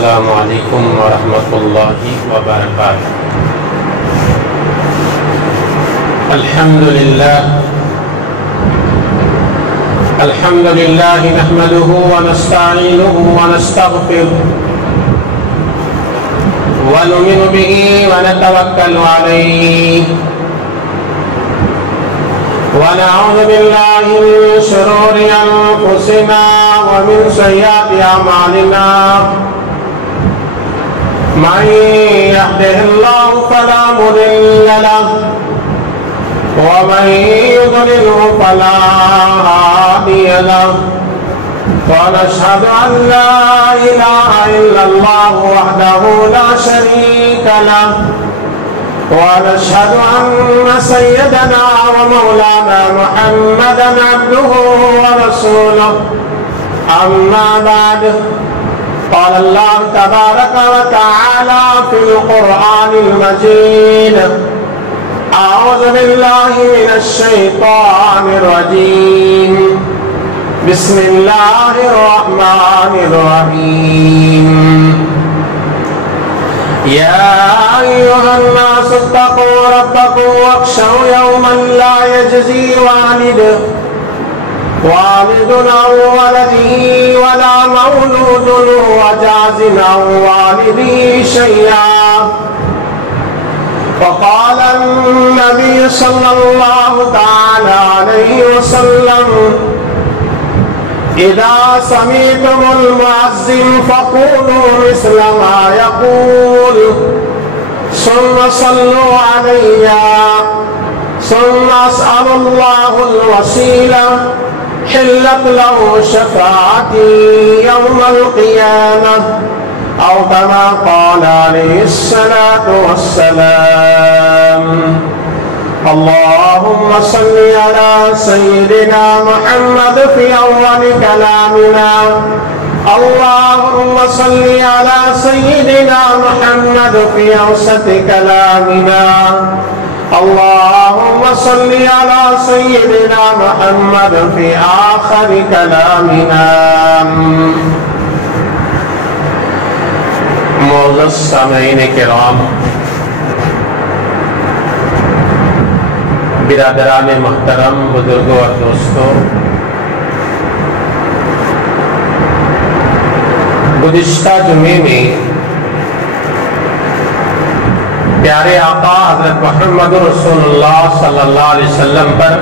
السلام علیکم ورحمۃ اللہ وبرکاتہ۔ الحمد للہ نحمده ونستعینه ونستغفره ونؤمن به ونتوکل علیہ ونعوذ باللہ من شرور انفسنا ومن سیئات اعمالنا من يهده الله فلا مضل له ومن يضلل فلا هادي له ونشهد أن لا إله إلا الله وحده لا شريك له ونشهد أن سيدنا ومولانا محمدا عبده ورسوله أما بعد قال الله تبارك وتعالى في القرآن المجيد أعوذ بالله من الشيطان الرجيم بسم الله الرحمن الرحيم يا أيها الناس اتقوا ربكم واخشوا يوما لا يجزي والد عن ولده ولا مولود هو جاز عن والده شيئا وقال النبي صلى الله تعالى عليه وسلم إذا سمعتم المؤذن فقولوا مثل ما يقول ثم صلوا علي ثم أسأل الله الوسيلة حلت له شفاعتي يوم القيامة أو كما قال عليه الصلاة والسلام اللهم صل على سيدنا محمد في أول كلامنا اللهم صل على سيدنا محمد في أوسط كلامنا اللهم صل على سيدنا محمد في آخر كلامنا۔ معزز سامعین کرام، برادران محترم، بزرگوں اور دوستوں، گزشتہ جمعے میں پیارے آقا حضرت محمد رسول اللہ صلی اللہ علیہ وسلم پر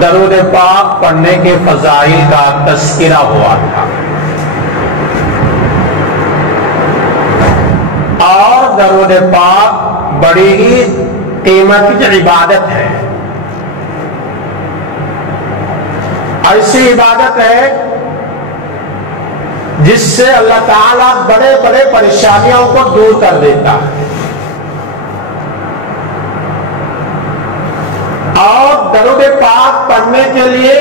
درود پاک پڑھنے کے فضائل کا تذکرہ ہوا تھا، اور درود پاک بڑی ہی قیمتی عبادت ہے، ایسی عبادت ہے جس سے اللہ تعالیٰ بڑے بڑے پریشانیوں کو دور کر دیتا ہے، اور درود پاک پڑھنے کے لیے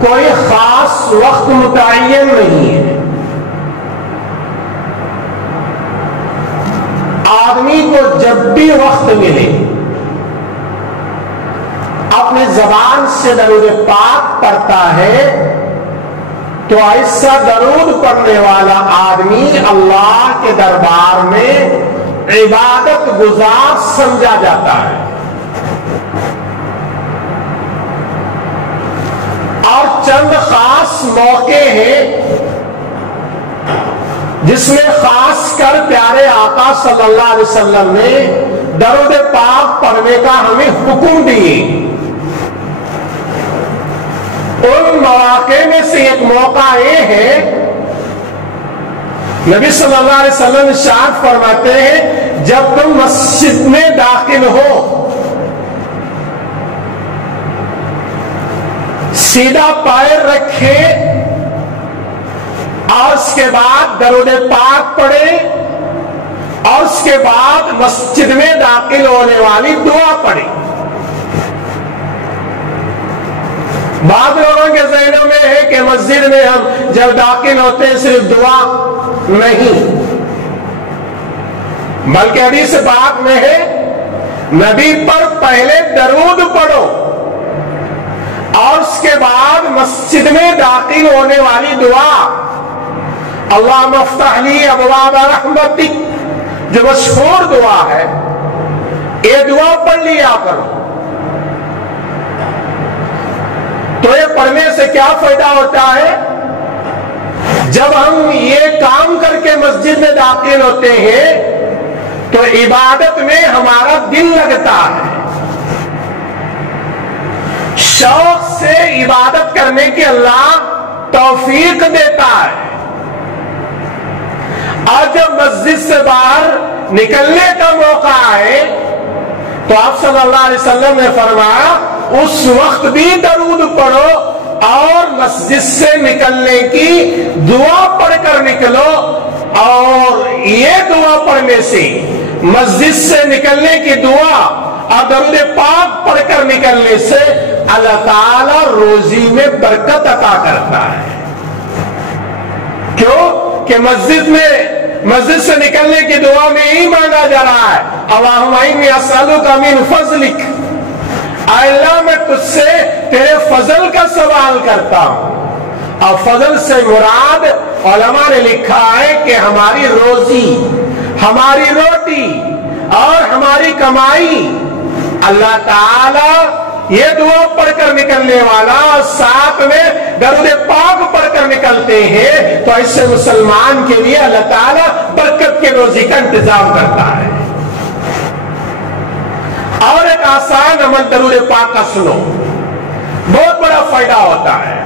کوئی خاص وقت متعین نہیں ہے۔ آدمی کو جب بھی وقت ملے اپنے زبان سے درود پاک پڑھتا ہے تو ایسا درود پڑھنے والا آدمی اللہ کے دربار میں عبادت گزار سمجھا جاتا ہے، اور چند خاص موقع ہیں جس میں خاص کر پیارے آقا صلی اللہ علیہ وسلم نے درود پاک پڑھنے کا ہمیں حکم دیے۔ ان مواقع میں سے ایک موقع یہ ہے، نبی صلی اللہ علیہ وسلم ارشاد فرماتے ہیں جب تم مسجد میں داخل ہو سیدھا پیر رکھے اور اس کے بعد درود پاک پڑھے اور اس کے بعد مسجد میں داخل ہونے والی دعا پڑھے۔ بعض لوگوں کے ذہنوں میں ہے کہ مسجد میں ہم جب داخل ہوتے ہیں صرف دعا نہیں، بلکہ حدیث پاک میں ہے نبی پر پہلے درود پڑھو اور اس کے بعد مسجد میں داخل ہونے والی دعا اللہم افتح لی ابواب رحمتک جو مشہور دعا ہے، یہ دعا پڑھ لیا کرو۔ تو یہ پڑھنے سے کیا فائدہ ہوتا ہے؟ جب ہم یہ کام کر کے مسجد میں داخل ہوتے ہیں تو عبادت میں ہمارا دل لگتا ہے، شوق سے عبادت کرنے کی اللہ توفیق دیتا ہے۔ اور جب مسجد سے باہر نکلنے کا موقع آئے تو آپ صلی اللہ علیہ وسلم نے فرمایا اس وقت بھی درود پڑھو اور مسجد سے نکلنے کی دعا پڑھ کر نکلو، اور یہ دعا پڑھنے سے، مسجد سے نکلنے کی دعا اور درود پاک پڑھ کر نکلنے سے اللہ تعالی روزی میں برکت عطا کرتا ہے۔ کیوں کہ مسجد سے نکلنے کی دعا میں ہی مانگا جا رہا ہے، اللہم انی اسألک من فضلک، اے اللہ میں تجھ سے تیرے فضل کا سوال کرتا ہوں۔ اور فضل سے مراد علماء نے لکھا ہے کہ ہماری روزی، ہماری روٹی اور ہماری کمائی۔ اللہ تعالی یہ دعا پڑھ کر نکلنے والا اور ساتھ میں درود پاک پڑھ کر نکلتے ہیں تو ایسے مسلمان کے لیے اللہ تعالیٰ برکت کے روزی کا انتظام کرتا ہے۔ اور ایک آسان عمل درود پاک کا سنو، بہت بڑا فائدہ ہوتا ہے۔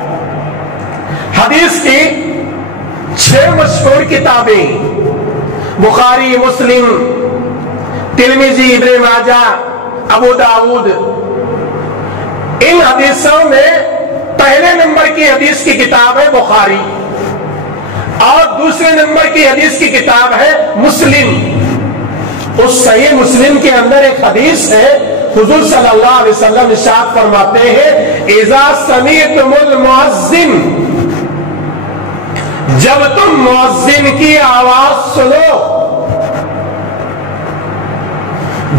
حدیث کی 6 مشہور کتابیں بخاری، مسلم، ترمذی، ابن ماجہ، ابو داؤد، ان حدیثوں میں پہلے نمبر کی حدیث کی کتاب ہے بخاری اور دوسرے نمبر کی حدیث کی کتاب ہے مسلم۔ اس صحیح مسلم کے اندر ایک حدیث ہے، حضور صلی اللہ علیہ وسلم ارشاد فرماتے ہیں اذا سمعتم المؤذن، جب تم مؤذن کی آواز سنو،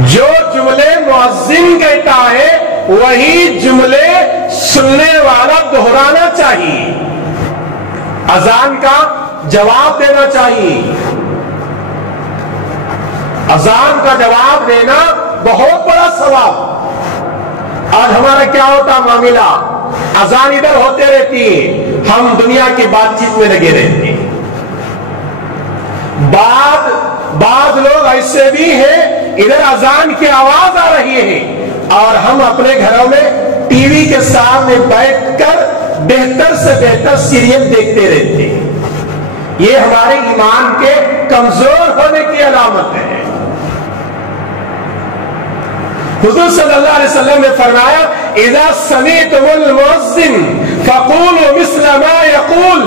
جو جملے مؤذن کہتا ہے وہی جملے سننے والا دہرانا چاہیے، اذان کا جواب دینا چاہیے۔ اذان کا جواب دینا بہت بڑا ثواب۔ آج ہمارا کیا ہوتا معاملہ، اذان ادھر ہوتے رہتی ہے، ہم دنیا کی بات چیت میں لگے رہتے ہیں۔ بعض لوگ ایسے بھی ہیں ادھر اذان کی آواز آ رہی ہے اور ہم اپنے گھروں میں ٹی وی کے سامنے بیٹھ کر بہتر سے بہتر سیریل دیکھتے رہتے ہیں۔ یہ ہمارے ایمان کے کمزور ہونے کی علامت ہے۔ حضور صلی اللہ علیہ وسلم نے فرمایا اذا سمعتم المؤذن فقولوا مثل ما يقول،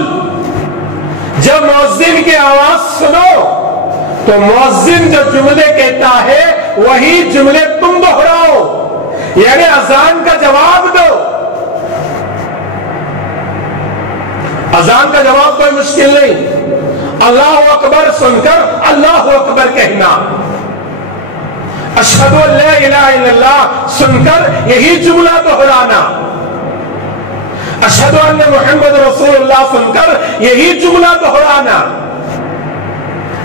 جب مؤذن کی آواز سنو تو مؤذن جو جملے کہتا ہے وہی جملے تم دہراؤ، یعنی اذان کا جواب دو۔ اذان کا جواب کوئی مشکل نہیں، اللہ اکبر سن کر اللہ اکبر کہنا، اشہد ان لا الہ الا اللہ سن کر یہی جملہ دہرانا، اشہد ان محمد رسول اللہ سن کر یہی جملہ دہرانا۔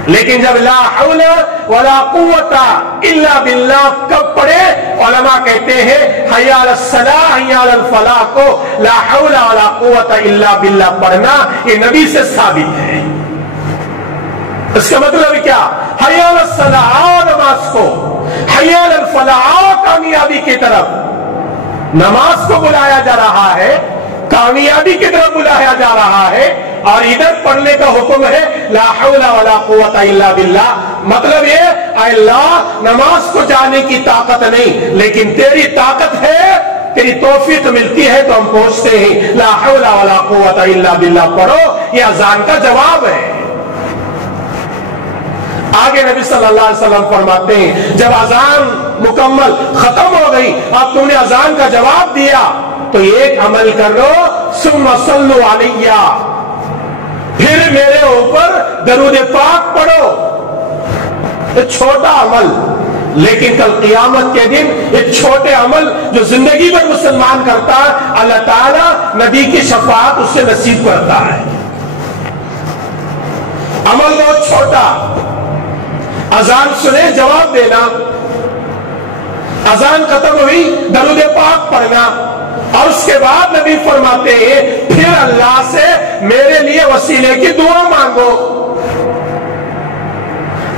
لیکن جب لا حول ولا قوت الا باللہ کب پڑھے، علماء کہتے ہیں حی علی الصلاۃ حی علی الفلاح کو لا حول ولا قوت الا باللہ پڑھنا یہ نبی سے ثابت ہے۔ اس کا مطلب کیا، حی علی الصلاۃ نماز کو، حی علی الفلاح کامیابی کی طرف نماز کو بلایا جا رہا ہے، کامیابی کی طرف بلایا جا رہا ہے، اور ادھر پڑھنے کا حکم ہے لا حول ولا قوت الا باللہ۔ مطلب یہ اے اللہ نماز کو جانے کی طاقت نہیں لیکن تیری طاقت ہے، تیری توفیق ملتی ہے تو ہم پہنچتے ہیں، لا حول ولا قوت الا باللہ پڑھو، یہ اذان کا جواب ہے۔ آگے نبی صلی اللہ علیہ وسلم فرماتے ہیں جب اذان مکمل ختم ہو گئی، اب تم نے اذان کا جواب دیا تو ایک عمل کر لو، ثم صلوا علیہ، پھر میرے اوپر درود پاک پڑھو۔ ایک چھوٹا عمل لیکن کل قیامت کے دن ایک چھوٹے عمل جو زندگی میں مسلمان کرتا ہے اللہ تعالیٰ نبی کی شفاعت اس سے نصیب کرتا ہے۔ عمل بہت چھوٹا، اذان سنے جواب دینا، اذان ختم ہوئی درود پاک پڑھنا، اور اس کے بعد نبی فرماتے ہیں پھر اللہ سے میرے لیے وسیلے کی دعا مانگو۔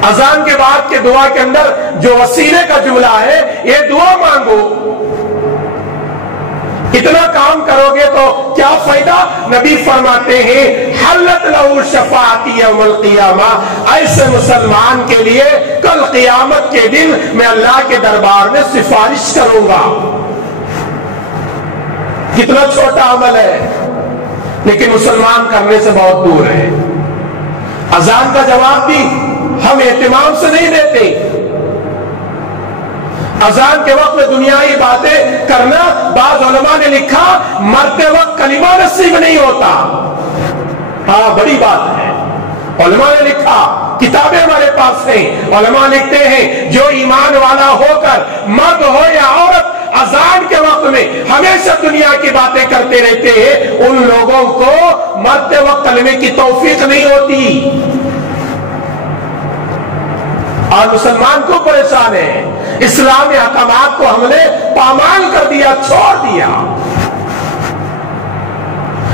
اذان کے بعد کے دعا کے اندر جو وسیلے کا جملہ ہے یہ دعا مانگو۔ اتنا کام کرو گے تو کیا فائدہ؟ نبی فرماتے ہیں حلت لہو شفاعتی یوم القیامہ، ایسے مسلمان کے لیے کل قیامت کے دن میں اللہ کے دربار میں سفارش کروں گا۔ کتنا چھوٹا عمل ہے لیکن مسلمان کرنے سے بہت دور ہے۔ اذان کا جواب بھی ہم اہتمام سے نہیں دیتے۔ اذان کے وقت میں دنیائی باتیں کرنا، بعض علماء نے لکھا مرتے وقت کلمہ نصیب نہیں ہوتا۔ ہاں بڑی بات ہے، علماء نے لکھا، کتابیں ہمارے پاس ہیں، علماء لکھتے ہیں جو ایمان والا ہو کر مرد ہو یا عورت اذان کے وقت میں ہمیشہ دنیا کی باتیں کرتے رہتے ہیں، ان لوگوں کو مرتے وقت کلمے کی توفیق نہیں ہوتی۔ اور مسلمان کو پریشان ہے، اسلامی احکامات کو ہم نے پامال کر دیا، چھوڑ دیا۔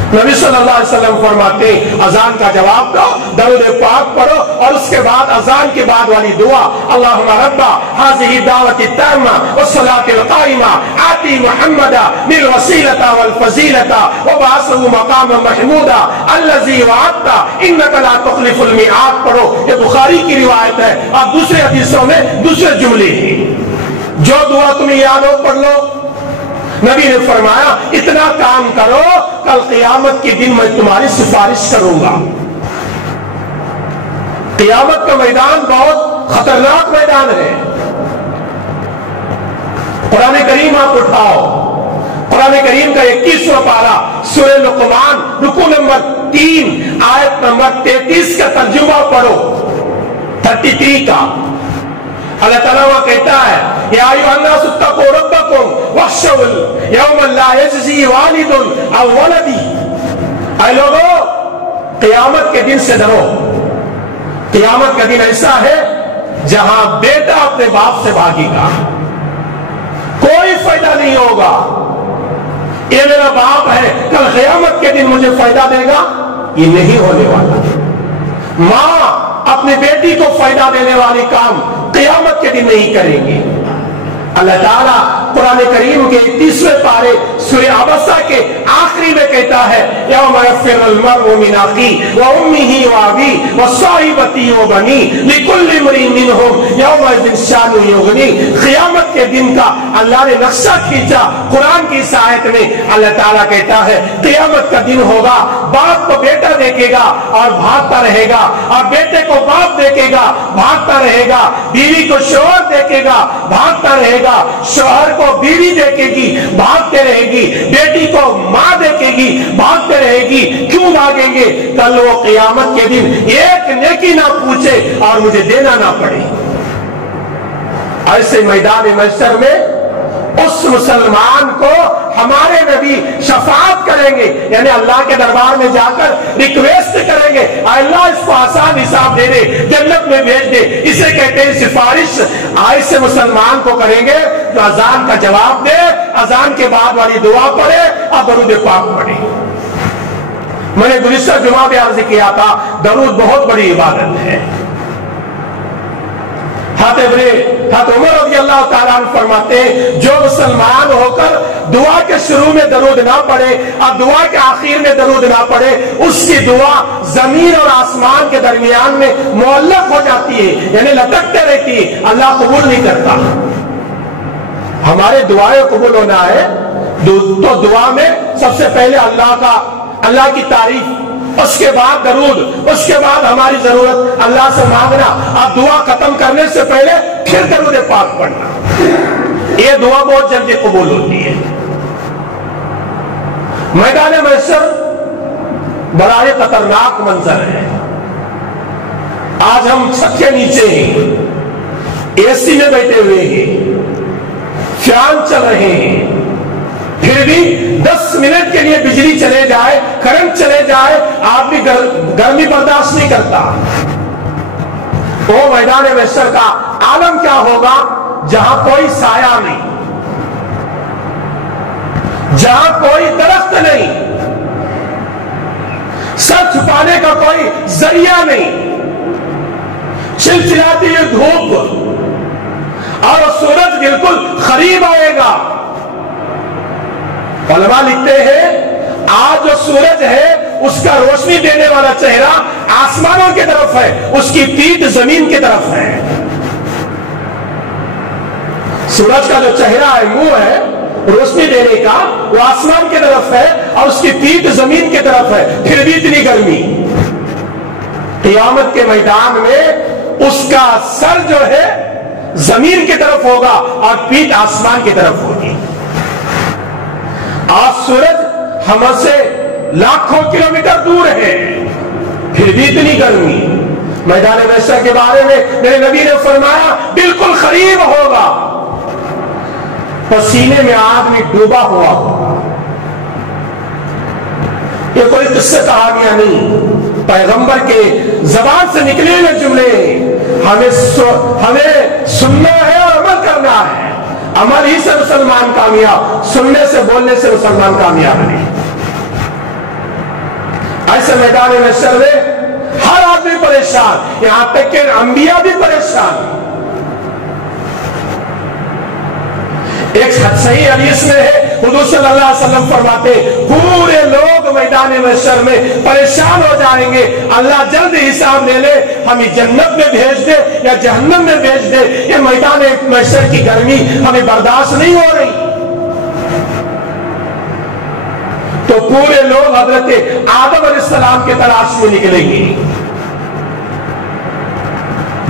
نبی صلی اللہ علیہ وسلم فرماتے اذان کا جواب دو، درود پاک پڑھو، اور اس کے بعد اذان کے بعد والی دعا اللہم رب هذه الدعوة التامة والصلاة القائمة آتی محمدا بالوسیلة والفضیلة وبعثه مقاما محمودا الذي وعدت انك لا تخلف الميعاد پڑھو۔ یہ بخاری کی روایت ہے، اور دوسرے حدیثوں میں دوسرے جملے ہیں۔ جو دعا تمہیں یاد ہو پڑھ لو۔ نبی نے فرمایا اتنا کام کرو کل قیامت کے دن میں تمہاری سفارش کروں گا۔ قیامت کا میدان بہت خطرناک میدان ہے۔ قرآن کریم آپ اٹھاؤ، قرآن کریم کا 21واں پارہ سورہ لقمان رکوع نمبر 3 آیت نمبر 33 کا ترجمہ پڑھو، 33 کا۔ اللہ تعالیٰ وہ کہتا ہے یا ایھا الناس اتقوا ربکم واخشوا یوما لا یجزی والد عن ولدہ۔ اے لوگو قیامت کے دن سے ڈرو۔ قیامت کا دن ایسا ہے جہاں بیٹا اپنے باپ سے بھاگے گا، کوئی فائدہ نہیں ہوگا۔ یہ میرا باپ ہے، کل قیامت کے دن مجھے فائدہ دے گا، یہ نہیں ہونے والا۔ ماں اپنے بیٹی کو فائدہ دینے والی کام قیامت کے دن نہیں کریں گے۔ اللہ تعالیٰ قرآن کریم کے 31ویں پارے سورہ عبسہ کے آخری میں کہتا ہے یوم یفر المرء من اخیہ وامہ وابیہ وصاحبتہ وبنیہ لکل امرئ منہم یومئذ شأن یغنیہ۔ قیامت کے دن کا اللہ نے نقشہ کھینچا قرآن کی اس آیت میں۔ اللہ تعالیٰ کہتا ہے قیامت کا دن ہوگا، باپ کو بیٹا دیکھے گا اور بھاگتا رہے گا، اور بیٹے کو باپ دیکھے گا بھاگتا رہے گا، بیوی کو شوہر دیکھے گا بھاگتا رہے گا، شوہر کو بیوی دیکھے گی بھاگتے رہے گی، بیٹی کو ماں دیکھے گی بھاگتے رہے گی۔ کیوں بھاگیں گے؟ کل وہ قیامت کے دن ایک نیکی نہ پوچھے اور مجھے دینا نہ پڑے۔ ایسے میدان محشر میں اس مسلمان کو ہمارے نبی شفاعت کریں گے، یعنی اللہ کے دربار میں جا کر ریکویسٹ کریں گے اللہ اس کو آسان حساب دے دے، جنت میں بھیج دے۔ اسے کہتے ہیں سفارش۔ ایسے مسلمان کو کریں گے جو اذان کا جواب دے، اذان کے بعد والی دعا پڑھے اور درود پاک پڑھے۔ میں نے گزشتہ جمعہ بھی عرض کیا تھا درود بہت بڑی عبادت ہے۔ حضرت عمر رضی اللہ تعالیٰ عنہ فرماتے ہیں جو مسلمان ہو کر دعا کے شروع میں درود نہ پڑھے اور دعا کے آخر میں درود نہ پڑھے، اس کی دعا زمین اور آسمان کے درمیان میں معلق ہو جاتی ہے، یعنی لٹکتے رہتی ہے، اللہ قبول نہیں کرتا۔ ہمارے دعائیں قبول ہونا ہے تو دعا میں سب سے پہلے اللہ کی تعریف، اس کے بعد درود، اس کے بعد ہماری ضرورت اللہ سے مانگنا، اور دعا ختم کرنے سے پہلے پھر درود پاک پڑھنا۔ یہ دعا بہت جلدی قبول ہوتی ہے۔ میدان محشر بڑا ہی خطرناک منظر ہے۔ آج ہم چھت کے نیچے ہیں، اے سی میں بیٹھے ہوئے ہیں، فین چل رہے ہیں، پھر بھی 10 منٹ کے لیے بجلی چلے جائے کرنٹ چلے جائے آدمی گرمی برداشت نہیں کرتا. وہ میدان محشر کا عالم کیا ہوگا؟ جہاں کوئی سایہ نہیں، جہاں کوئی درخت نہیں، سر چھپانے کا کوئی ذریعہ نہیں، چلچلاتی یہ دھوپ اور سورج بالکل قریب آئے گا. علماء لکھتے ہیں آج جو سورج ہے اس کا روشنی دینے والا چہرہ آسمانوں کی طرف ہے، اس کی پیٹھ زمین کی طرف ہے. سورج کا جو چہرہ ہے، منہ ہے روشنی دینے کا، وہ آسمان کی طرف ہے اور اس کی پیٹھ زمین کی طرف ہے. پھر بھی اتنی گرمی. قیامت کے میدان میں اس کا سر جو ہے زمین کی طرف ہوگا اور پیٹھ آسمان کی طرف ہوگی. آج سورج ہم سے لاکھوں کلومیٹر دور ہے، پھر بھی اتنی گرمی. میدان محشر کے بارے میں میرے نبی نے فرمایا بالکل قریب ہوگا، پسینے میں آدمی ڈوبا ہوا ہوگا. یہ کوئی قصے کہانیاں نہیں، پیغمبر کے زبان سے نکلے ہوئے جملے. ہمیں سننا ہے اور عمل کرنا ہے. عمل ہی سے مسلمان کامیاب، سننے سے بولنے سے مسلمان کامیاب نہیں. ایسے میدان محشر میں ہر آدمی پریشان، یہاں تک کہ انبیاء بھی پریشان. ایک صحیح حدیث میں ہے حضور صلی اللہ علیہ وسلم فرماتے پورے لوگ میدان محشر میں پریشان ہو جائیں گے، اللہ جلد حساب لے لے، ہمیں جنت میں بھیج دے یا جہنم میں بھیج دے. یہ میدان محشر کی گرمی ہمیں برداشت نہیں ہو رہی. تو پورے لوگ حضرت آدم علیہ السلام کے تلاش میں نکلیں گے.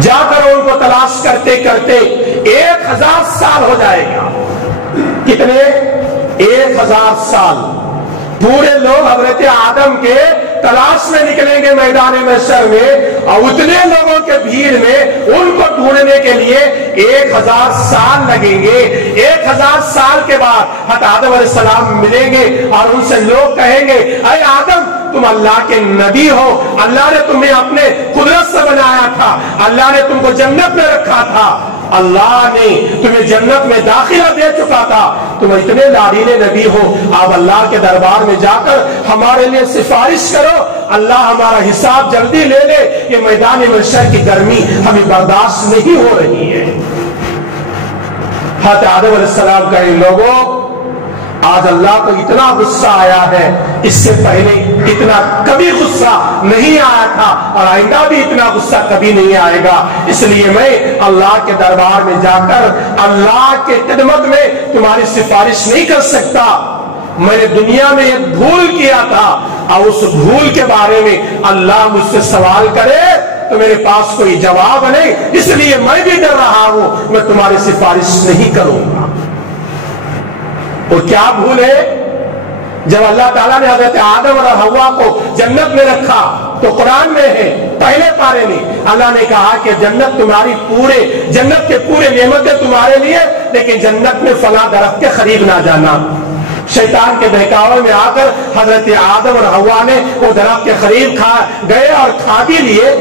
جا کر ان کو تلاش کرتے کرتے 1000 سال ہو جائے گا. کتنے؟ 1000 سال. پورے لوگ حضرت آدم کے تلاش میں نکلیں گے میدان محشر میں، اور اتنے لوگوں کے بھیڑ میں ان کو ڈھونڈنے کے لیے 1000 سال لگیں گے. 1000 سال کے بعد حضرت آدم علیہ السلام ملیں گے اور ان سے لوگ کہیں گے اے آدم تم اللہ کے نبی ہو، اللہ نے تمہیں اپنے قدرت سے بنایا تھا، اللہ نے تم کو جنت میں رکھا تھا، اللہ نے تمہیں جنت میں داخلہ دے چکا تھا، تم اتنے لاڈیلے نبی ہو، اب اللہ کے دربار میں جا کر ہمارے لیے سفارش کرو، اللہ ہمارا حساب جلدی لے لے، یہ میدان محشر کی گرمی ہمیں برداشت نہیں ہو رہی ہے. حضرت آدم علیہ السلام کا ان لوگوں آج اللہ کو اتنا غصہ آیا ہے، اس سے پہلے اتنا کبھی غصہ نہیں آیا تھا اور آئندہ بھی اتنا غصہ کبھی نہیں آئے گا. اس لیے میں اللہ کے دربار میں جا کر اللہ کے خدمت میں تمہاری سفارش نہیں کر سکتا. میں نے دنیا میں ایک بھول کیا تھا اور اس بھول کے بارے میں اللہ مجھ سے سوال کرے تو میرے پاس کوئی جواب نہیں، اس لیے میں بھی ڈر رہا ہوں، میں تمہاری سفارش نہیں کروں گا. وہ کیا بھول ہے؟ جب اللہ تعالیٰ نے حضرت آدم اور حوا کو جنت میں رکھا تو قرآن میں ہے پہلے پارے میں اللہ نے کہا کہ جنت تمہاری جنت کے پورے نعمتیں تمہارے لیے، لیکن جنت میں فلاں درخت کے قریب نہ جانا. شیطان کے بہکاوے میں آ کر حضرت آدم اور حوا نے وہ درخت کے قریب گئے اور کھا بھی لیے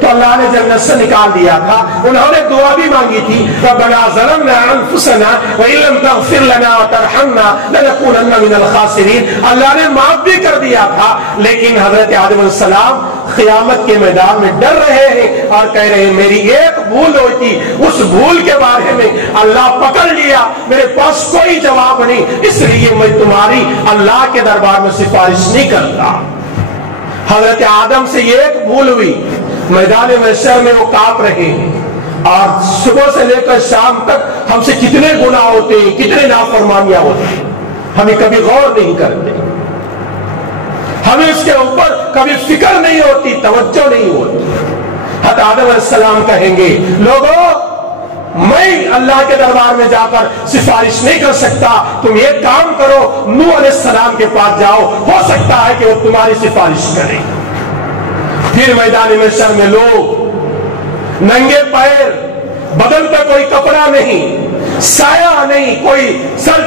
تو اللہ نے جنت سے نکال دیا تھا. انہوں نے دعا بھی مانگی تھی ربنا ظلمنا انفسنا وان لم تغفر لنا وترحمنا لنكونن من الخاسرین. اللہ نے معاف بھی کر دیا تھا، لیکن حضرت آدم علیہ السلام قیامت کے میدان میں ڈر رہے ہیں اور کہہ رہے ہیں میری ایک بھول ہوئی تھی، اس بھول کے بارے میں اللہ پکڑ لیا، میرے پاس کوئی جواب نہیں، اس لیے میں تمہاری اللہ کے دربار میں سفارش نہیں کرتا. حضرت آدم سے یہ ایک بھول ہوئی، میدان محشر میں وہ کانپ رہے ہیں اور صبح سے لے کر شام تک ہم سے کتنے گناہ ہوتے ہیں، کتنے نافرمانیاں ہوتی ہیں، ہمیں کبھی غور نہیں کرتے، ہمیں اس کے اوپر کبھی فکر نہیں ہوتی، توجہ نہیں ہوتی. حضرت آدم علیہ السلام کہیں گے لوگوں میں اللہ کے دربار میں جا کر سفارش نہیں کر سکتا، تم ایک کام کرو نوح علیہ السلام کے پاس جاؤ، ہو سکتا ہے کہ وہ تمہاری سفارش کرے. پھر میدان محشر میں لوگ ننگے پیر، بدن پہ کوئی کپڑا نہیں، سایہ نہیں، کوئی سر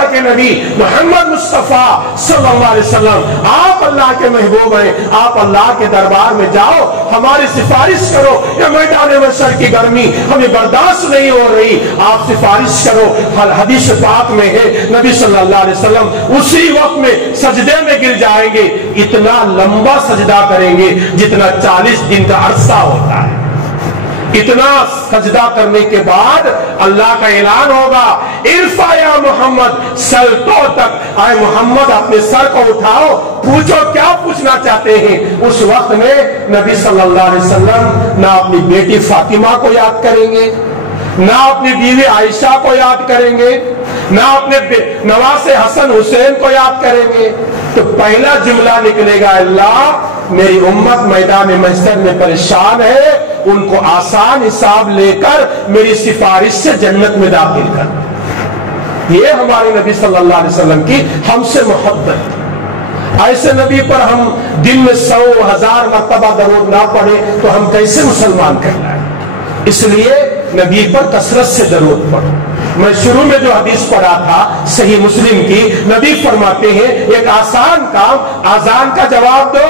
اللہ کے نبی محمد مصطفیٰ صلی اللہ علیہ وسلم آپ اللہ کے محبوب ہیں, آپ اللہ کے دربار میں جاؤ, ہماری سفارش کرو, یہ میدان محشر کی گرمی ہمیں برداشت نہیں ہو رہی, آپ سفارش کرو. حدیث پاک میں ہے نبی صلی اللہ علیہ وسلم اسی وقت میں سجدے میں گر جائیں گے, اتنا لمبا سجدہ کریں گے جتنا 40 دن کا عرصہ ہوتا ہے. اتنا سجدہ کرنے کے بعد اللہ کا اعلان ہوگا, ارفع یا محمد سل تو تک, آئے محمد اپنے سر کو اٹھاؤ, پوچھو کیا پوچھنا چاہتے ہیں. اس وقت میں نبی صلی اللہ علیہ وسلم نہ اپنی بیٹی فاطمہ کو یاد کریں گے, نہ اپنی بیوی عائشہ کو یاد کریں گے, نہ اپنے نواسے حسن حسین کو یاد کریں گے. تو پہلا جملہ نکلے گا, اللہ میری امت میدان محشر میں پریشان ہے, ان کو آسان حساب لے کر میری سفارش سے جنت میں داخل کر. یہ ہمارے نبی صلی اللہ علیہ وسلم کی ہم سے محبت. ایسے نبی پر ہم دن میں 100,000 مرتبہ درود نہ پڑھے تو ہم کیسے مسلمان کہلائیں. اس لیے نبی پر کثرت سے درود پڑھو. میں شروع میں جو حدیث پڑھا تھا صحیح مسلم کی, نبی فرماتے ہیں ایک آسان کام, اذان کا جواب دو,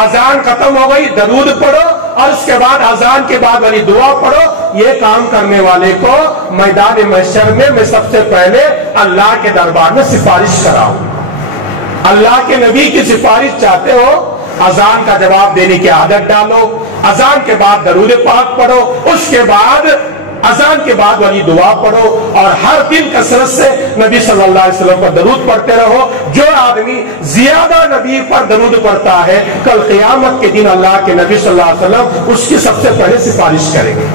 اذان ختم ہو گئی درود پڑھو, اور اس کے بعد اذان کے بعد والی دعا پڑھو. یہ کام کرنے والے کو میدان محشر میں سب سے پہلے اللہ کے دربار میں سفارش کراؤں. اللہ کے نبی کی سفارش چاہتے ہو, اذان کا جواب دینے کی عادت ڈالو, اذان کے بعد درود پاک پڑھو, اس کے بعد اذان کے بعد والی دعا پڑھو, اور ہر دن کثرت سے نبی صلی اللہ علیہ وسلم پر درود پڑھتے رہو. جو آدمی زیادہ نبی پر درود پڑھتا ہے, کل قیامت کے دن اللہ کے نبی صلی اللہ علیہ وسلم اس کی سب سے پہلے سفارش کریں گے.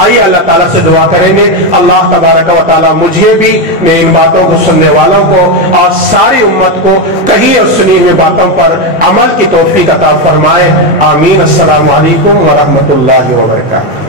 آئیے اللہ تعالیٰ سے دعا کریں گے, اللہ تبارک و تعالیٰ مجھے بھی, میں ان باتوں کو سننے والوں کو اور ساری امت کو کہی اور سنی ہوئی باتوں پر عمل کی توفیق عطا فرمائے. آمین. السلام علیکم ورحمۃ اللہ وبرکاتہ.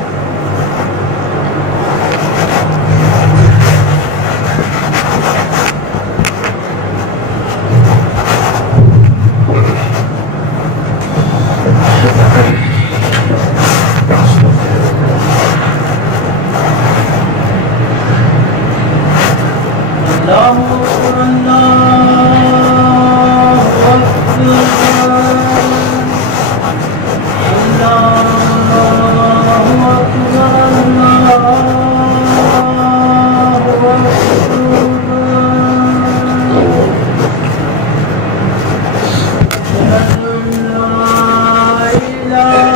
لا